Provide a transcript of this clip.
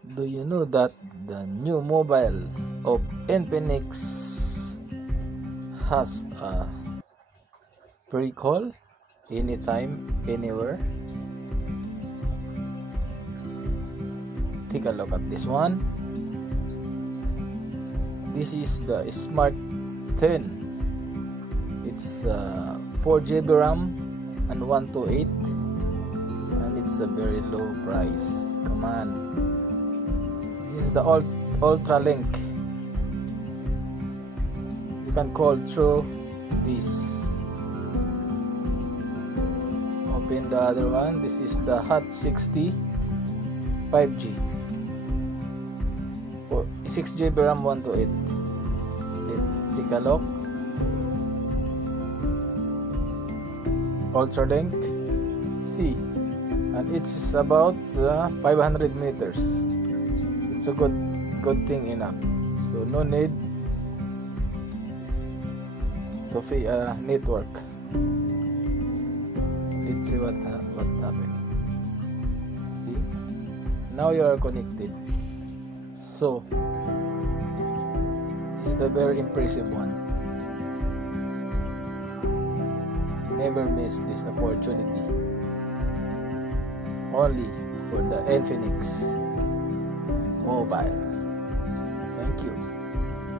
Do you know that the new mobile of Infinix has a pre-call anytime, anywhere? Take a look at this one. This is the Smart 10. It's 4 GB RAM and 128, and it's a very low price. Come on. This is the Ultra Link. You can call through this. Open the other one. This is the Hot 60 5G. 6 GB RAM 128. Let's take a look. Ultra Link C, and it's about 500 meters. It's a good thing enough, so no need to pay a network. Let's see what happened. See, now you are connected. So this is the very impressive one. Never miss this opportunity. Only for the Infinix Mobile. Thank you.